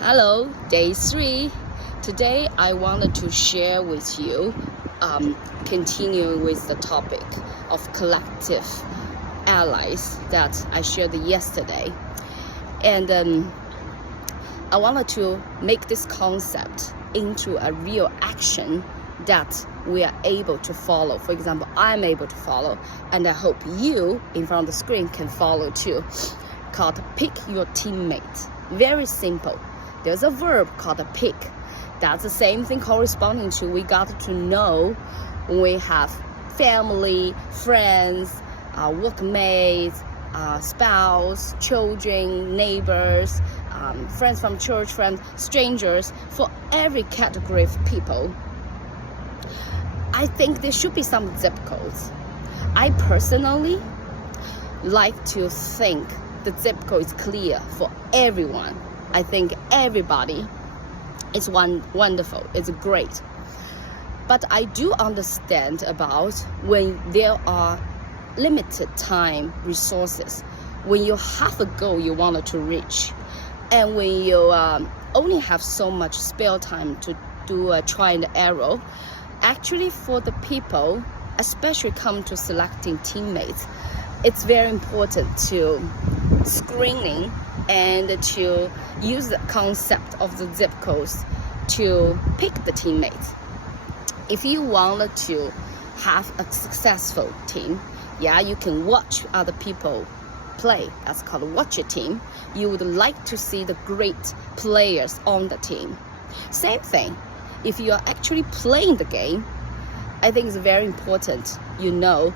Hello, day 3. Today I wanted to share with you, continuing with the topic of collective allies that I shared yesterday. And I wanted to make this concept into a real action that we are able to follow. For example, I'm able to follow, and I hope you in front of the screen can follow too, called pick your teammate. Very simple. There's a verb called pick. That's the same thing corresponding to we got to know when we have family, friends, workmates, spouse, children, neighbors, friends from church, friends, strangers. For every category of people, I think there should be some zip codes. I personally like to think the zip code is clear for everyone. I think everybody is wonderful, it's great. But I do understand about when there are limited time resources, when you have a goal you wanted to reach, and when you only have so much spare time to do a try and error. Actually, for the people, especially come to selecting teammates, it's very important to screening and to use the concept of the zip codes to pick the teammates. If you wanted to have a successful team, you can watch other people play. That's called watch a team. You would like to see the great players on the team. Same thing, if you are actually playing the game, I think it's very important you know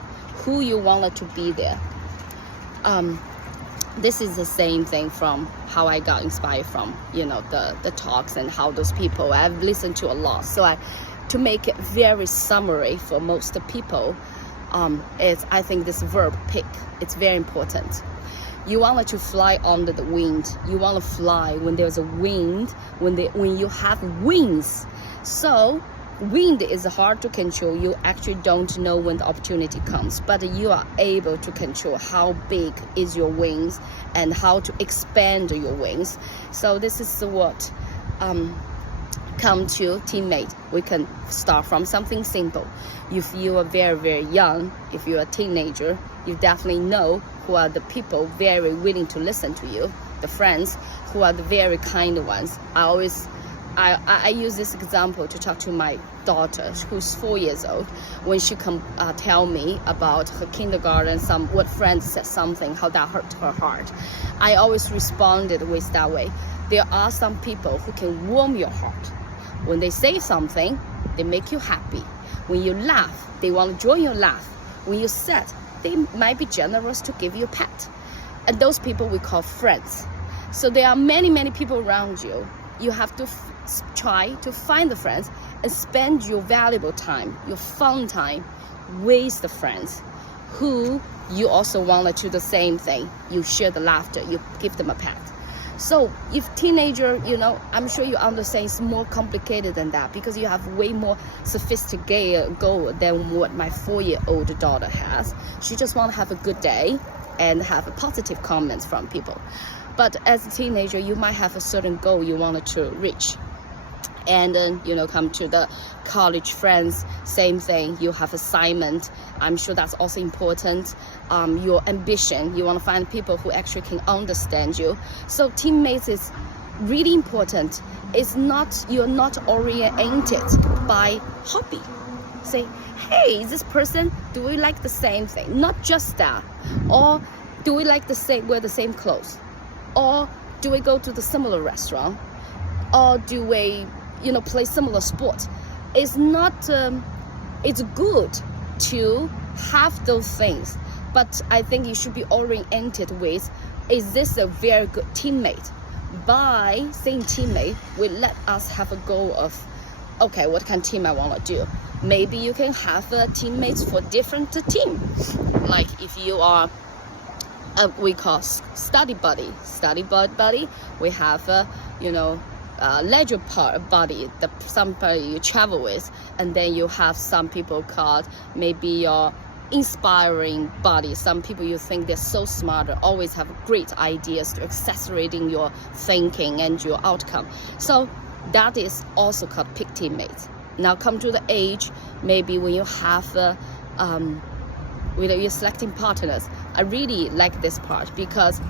who you wanted to be there. This is the same thing from how I got inspired from, the talks and how those people I've listened to a lot. So to make it very summary for most people, I think this verb pick, it's very important. You want to fly under the wind. You want to fly when there's a wind, when you have wings. So wind is hard to control. You actually don't know when the opportunity comes, but you are able to control how big is your wings and how to expand your wings. So this is what come to teammate. We can start from something simple. If you are very, very young, if you're a teenager, you definitely know who are the people very willing to listen to you, the friends who are the very kind ones. I use this example to talk to my daughter, who's 4 years old. When she tell me about her kindergarten, what friend said something, how that hurt her heart, I always responded with that way. There are some people who can warm your heart. When they say something, they make you happy. When you laugh, they want to join your laugh. When you're sad, they might be generous to give you a pat. And those people we call friends. So there are many, many people around you. You have to try to find the friends and spend your valuable time, your fun time with the friends who you also want to do the same thing. You share the laughter, you give them a pat. So if teenager, I'm sure you understand it's more complicated than that because you have way more sophisticated goal than what my 4-year-old daughter has. She just want to have a good day and have a positive comments from people. But as a teenager, you might have a certain goal you wanted to reach. And then, come to the college friends, same thing. You have assignment. I'm sure that's also important. Your ambition, you want to find people who actually can understand you. So teammates is really important. You're not oriented by hobby. Say, hey, is this person, do we like the same thing? Not just that. Or do we like wear the same clothes? Or do we go to the similar restaurant? Or do we, play similar sport? It's not, it's good to have those things. But I think you should be oriented with, is this a very good teammate? By saying teammate, will let us have a goal of, okay, what kind of team I want to do? Maybe you can have teammates for different team. Like if you are we call study buddy. We have leisure buddy, somebody you travel with, and then you have some people called maybe your inspiring body. Some people you think they're so smart, always have great ideas to accelerating your thinking and your outcome. So that is also called pick teammates. Now come to the age, maybe when you have you're selecting partners. I really like this part because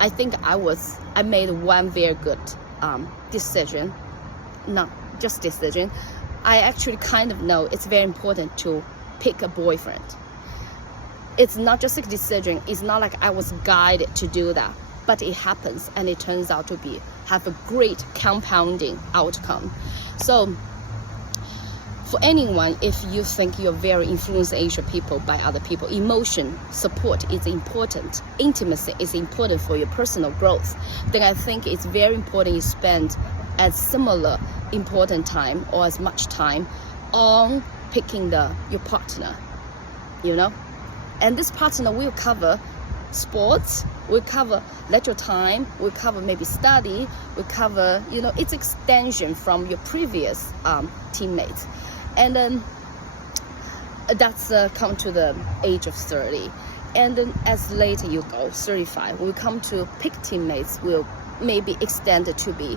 I think I made one very good decision, not just decision. I actually kind of know it's very important to pick a boyfriend. It's not just a decision. It's not like I was guided to do that, but it happens and it turns out to have a great compounding outcome. So for anyone, if you think you're very influential people by other people, emotion support is important, intimacy is important for your personal growth, then I think it's very important you spend as similar important time or as much time on picking your partner, and this partner will cover sports, will cover leisure time, will cover maybe study, will cover it's extension from your previous teammates. And then that's come to the age of 30, and then as later you go 35, we come to pick teammates will maybe extend to be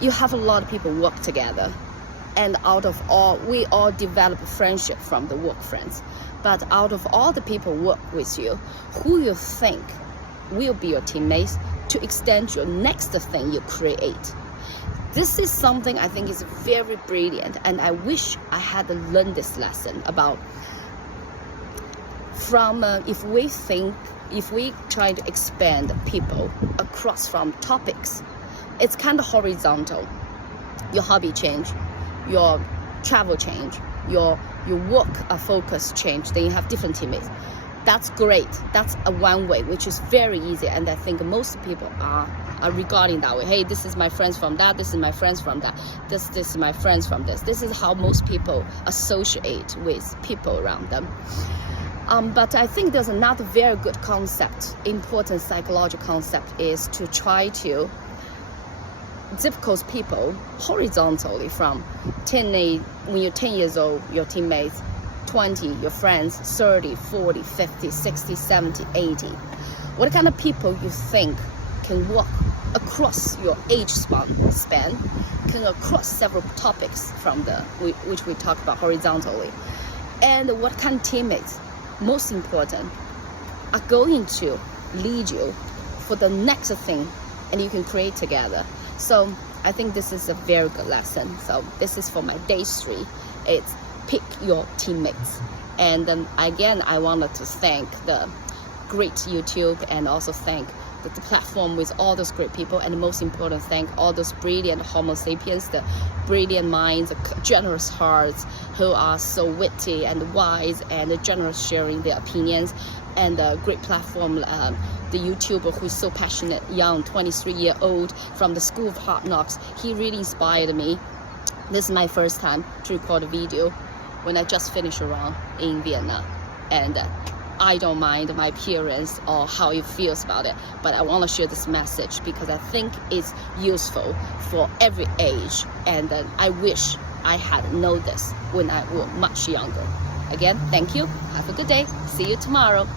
you have a lot of people work together, and we all develop friendship from the work friends, but out of all the people work with you, who you think will be your teammates to extend your next thing you create. This is something I think is very brilliant, and I wish I had learned this lesson about from if we try to expand people across from topics, it's kind of horizontal. Your hobby change, your travel change, your work focus change, then you have different teammates. That's great. That's a one way, which is very easy, and I think most people are regarding that way. Hey, this is my friends from that, this is my friends from that, this is my friends from this. This is how most people associate with people around them. But I think there's another very good concept, important psychological concept, is to try to zip code people horizontally from when you're 10 years old, your teammates, 20, your friends, 30, 40, 50, 60, 70, 80. What kind of people you think can work across your age span, can across several topics from which we talk about horizontally, and what kind of teammates, most important, are going to lead you for the next thing and you can create together. So I think this is a very good lesson. So this is for my day 3. It's pick your teammates. And then again, I wanted to thank the great YouTube and also thank the platform with all those great people, and most important, thank all those brilliant Homo sapiens, the brilliant minds, the generous hearts who are so witty and wise and generous sharing their opinions, and the great platform, the YouTuber who's so passionate, young, 23-year-old from the School of Hard Knocks. He really inspired me. This is my first time to record a video when I just finished a round in Vietnam, and I don't mind my appearance or how it feels about it, but I want to share this message because I think it's useful for every age, and I wish I had known this when I was much younger. Again, thank you. Have a good day. See you tomorrow.